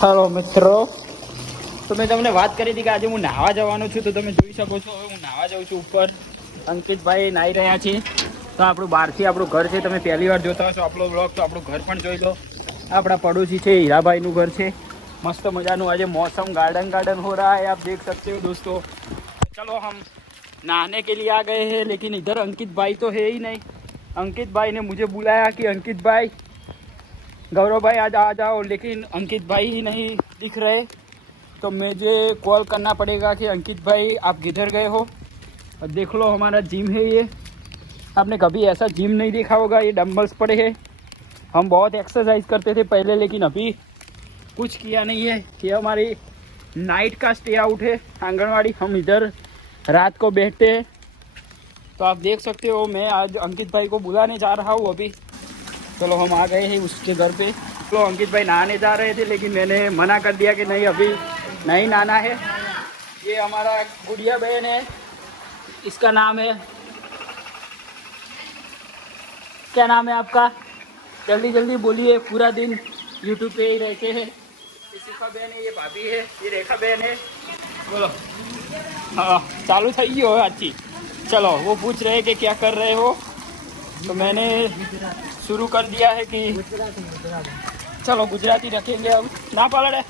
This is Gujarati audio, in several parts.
हेलो मित्रों, तो मैं તમને વાત કરી હતી કે આજે હું નાહવા જવાનો છું। તો તમે જોઈ શકો છો હવે હું નાહવા જાઉં છું ઉપર। અંકિતભાઈ નાહી રહ્યા છે। તો આપણું બહારથી આપણું ઘર છે, તમે પહેલી વાર જોતા હશો આપણો બ્લોગ, તો આપણું ઘર પણ જોઈ લો। આપણા પડોશી છે હીराभाईનું घर છે, मस्त मजाનું। आज मौसम गार्डन गार्डन हो रहा है, आप देख सकते हो दोस्तों। चलो हम नहाने के लिए आ गए हैं, लेकिन इधर अंकित भाई तो है ही नहीं। अंकित भाई ने मुझे बुलाया कि अंकित भाई, गौरव भाई आज आ जाओ, लेकिन अंकित भाई ही नहीं दिख रहे। तो मुझे कॉल करना पड़ेगा कि अंकित भाई आप किधर गए हो। और देख लो हमारा जिम है ये, आपने कभी ऐसा जिम नहीं देखा होगा। ये डंबल्स पड़े हैं, हम बहुत एक्सरसाइज करते थे पहले, लेकिन अभी कुछ किया नहीं है। ये हमारी नाइट का स्टे आउट है आंगनवाड़ी, हम इधर रात को बैठते हैं। तो आप देख सकते हो मैं आज अंकित भाई को बुलाने जा रहा हूँ अभी। चलो हम आ गए हैं उसके घर पे। तो अंकित भाई नहाने जा रहे थे, लेकिन मैंने मना कर दिया कि नहीं अभी नहीं नहाना है। ये हमारा गुड़िया बहन है, इसका नाम है, क्या नाम है आपका? जल्दी जल्दी बोलिए, पूरा दिन यूट्यूब पे ही रहते हैं। ये शिफा बहन है, ये भाभी है, ये रेखा बहन है। बोलो। हाँ चालू थी गई हो अच्छी। चलो वो पूछ रहे कि क्या कर रहे हो, तो मैंने शुरू कर दिया है कि चलो गुजराती रखेंगे अब ना पालड़े।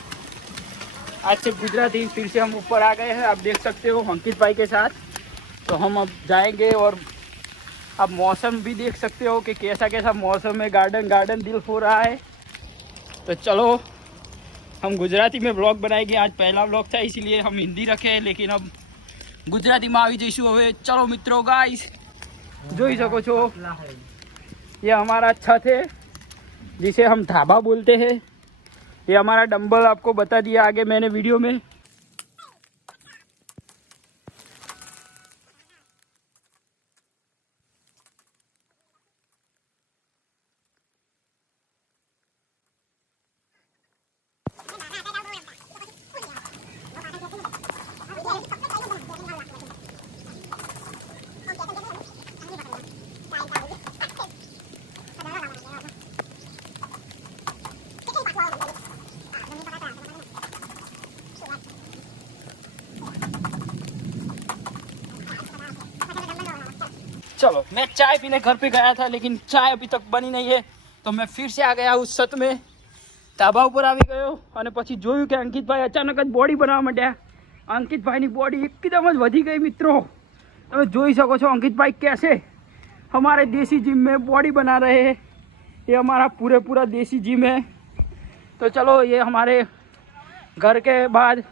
आज से गुजराती फिर से हम ऊपर आ गए हैं, आप देख सकते हो अंकित भाई के साथ। तो हम अब जाएंगे और आप मौसम भी देख सकते हो कि कैसा कैसा मौसम है, गार्डन गार्डन दिल हो रहा है। तो चलो हम गुजराती में ब्लॉग बनाएंगे। आज पहला ब्लॉग था इसीलिए हम हिंदी रखे, लेकिन अब गुजराती में આવી જઈશું હવે। चलो मित्रों गाइस, જોઈ શકો છો ये हमारा छत है जिसे हम ढाबा बोलते हैं। ये हमारा डंबल आपको बता दिया आगे मैंने वीडियो में। चलो मैं चाय पीने घर पे गया था, लेकिन चाय अभी तक बनी नहीं है। तो मैं फिर से आ गया उस छत में, ધાબા ઉપર આવી ગયો અને પછી જોયું કે અંકિતભાઈ અચાનક જ બોડી બનાવવા માંડ્યા। અંકિતભાઈની બોડી એકદમ જ વધી ગઈ મિત્રો। તમે જોઈ શકો છો અંકિતભાઈ कैसे हमारे देसी जिम में बॉडी बना रहे हैं। ये हमारा पूरा देसी जिम है। तो चलो ये हमारे घर के बाद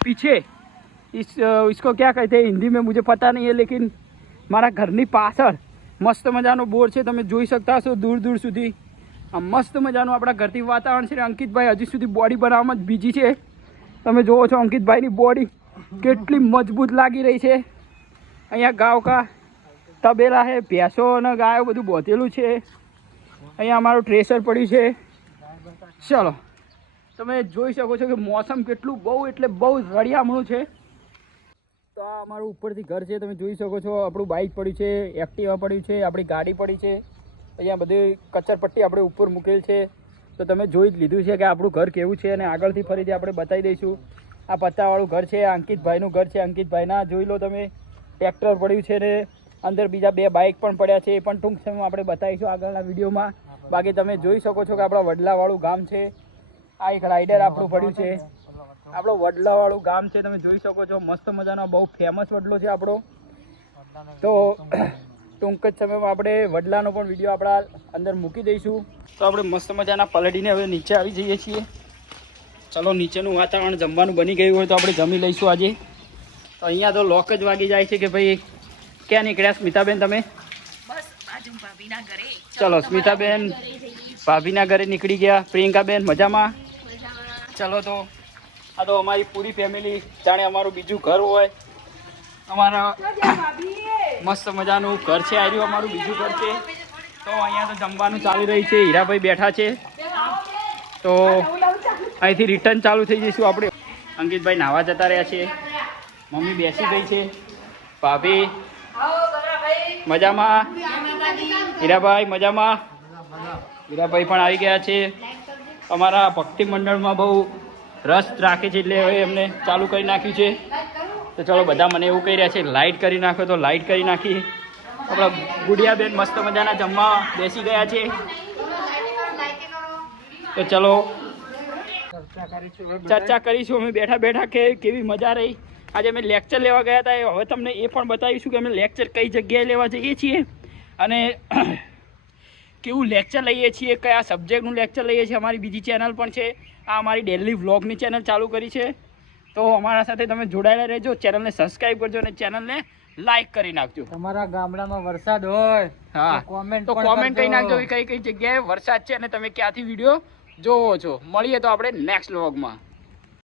पीछे इसको क्या कहते हैं हिंदी में मुझे पता नहीं है, लेकिन મારા ઘરની પાછળ મસ્ત મજાનો બોર છે, તમે જોઈ શકતા હશો દૂર દૂર સુધી। આ મસ્ત મજાનું આપણા ઘરથી વાતાવરણ છે। અંકિતભાઈ હજી સુધી બોડી બનાવવામાં જ બીજી છે। તમે જુઓ છો અંકિતભાઈની બોડી કેટલી મજબૂત લાગી રહી છે। અહીંયા ગાવ કા તબેલા છે, ભેંસો અને ગાયો બધું બોધેલું છે। અહીંયા અમારું ટ્રેસર પડ્યું છે। ચલો તમે જોઈ શકો છો કે મોસમ કેટલું બહુ એટલે બહુ રળિયામણું છે। તો આ અમારું ઉપરથી ઘર છે, તમે જોઈ શકો છો। આપણું બાઇક પડ્યું છે, એક્ટિવા પડ્યું છે, આપણી ગાડી પડી છે। અહીંયા બધી કચરપટ્ટી આપણે ઉપર મૂકેલ છે। તો તમે જોઈ જ લીધું છે કે આપણું ઘર કેવું છે, અને આગળથી ફરીથી આપણે બતાવી દઈશું। આ પત્તાવાળું ઘર છે, અંકિતભાઈનું ઘર છે। અંકિતભાઈના જોઈ લો તમે, ટ્રેક્ટર પડ્યું છે ને અંદર બીજા બે બાઇક પણ પડ્યા છે, એ પણ ટૂંક સમયમાં આપણે બતાવીશું આગળના વિડીયોમાં। બાકી તમે જોઈ શકો છો કે આપણા વડલાવાળું ગામ છે। આ એક રાઇડર આપણું પડ્યું છે, આપણો વડલાવાળું ગામ છે, તમે જોઈ શકો છો। મસ્ત મજાનો બહુ ફેમસ વડલો છે આપણો। તો ટૂંક જ સમયમાં આપણે વડલાનો પણ વિડીયો આપણા અંદર મૂકી દઈશું। તો આપણે મસ્ત મજાના પલળીને હવે નીચે આવી જઈએ છીએ। ચલો નીચેનું વાતાવરણ જમવાનું બની ગયું હોય તો આપણે જમી લઈશું આજે। તો અહીંયા તો લોક જ વાગી જાય છે કે ભાઈ ક્યાં નીકળ્યા સ્મિતાબેન તમે? બસ આજુ ભાભીના ઘરે। ચલો સ્મિતાબેન ભાભીના ઘરે નીકળી ગયા। પ્રિયંકાબેન મજામાં? ચલો તો આ તો અમારી પૂરી ફેમિલી જાણે અમારું બીજું ઘર હોય। અમારા મસ્ત મજાનું ઘર છે, આ રહ્યું અમારું બીજું ઘર છે। તો અહીંયા તો જમવાનું ચાલી રહ્યું છે, હીરાભાઈ બેઠા છે। તો અહીંથી રિટર્ન ચાલુ થઈ જઈશું આપણે। અંકિતભાઈ નાહવા જતા રહ્યા છે, મમ્મી બેસી ગઈ છે, ભાભી મજામાં, હીરાભાઈ મજામાં, હીરાભાઈ પણ આવી ગયા છે। અમારા ભક્તિ મંડળમાં બહુ રસ રાખે છે એટલે હવે એમને ચાલુ કરી નાખ્યું છે. તો ચલો બધા મને એવું કહી રહ્યા છે લાઇટ કરી નાખો, તો લાઇટ કરી નાખી. આપણા ગુડિયાબેન મસ્ત મજાના જમવા બેસી ગયા છે. તો ચલો ચર્ચા કરીશું અમે બેઠા બેઠા કે કેવી મજા રહી. આજે અમે લેક્ચર લેવા ગયા હતા, હવે તમને એ પણ બતાવીશું કે અમે લેક્ચર કઈ જગ્યાએ લેવા જઈએ છીએ અને કેવું લેક્ચર લઈએ છીએ, કયા સબ્જેક્ટનું લેક્ચર લઈએ છીએ. અમારી બીજી ચેનલ પણ છે, આ અમારી ડેલી વ્લોગની ચેનલ ચાલુ કરી છે. તો અમારા સાથે તમે જોડાયેલા રહેજો, ચેનલને સબસ્ક્રાઈબ કરજો અને ચેનલને લાઈક કરી નાખજો. તમારા ગામડામાં વરસાદ હોય હા કોમેન્ટ તો કોમેન્ટ કરી નાખજો કઈ કઈ જગ્યાએ વરસાદ છે અને તમે ક્યાંથી વિડીયો જોવો છો. મળીએ તો આપણે નેક્સ્ટ વ્લોગમાં.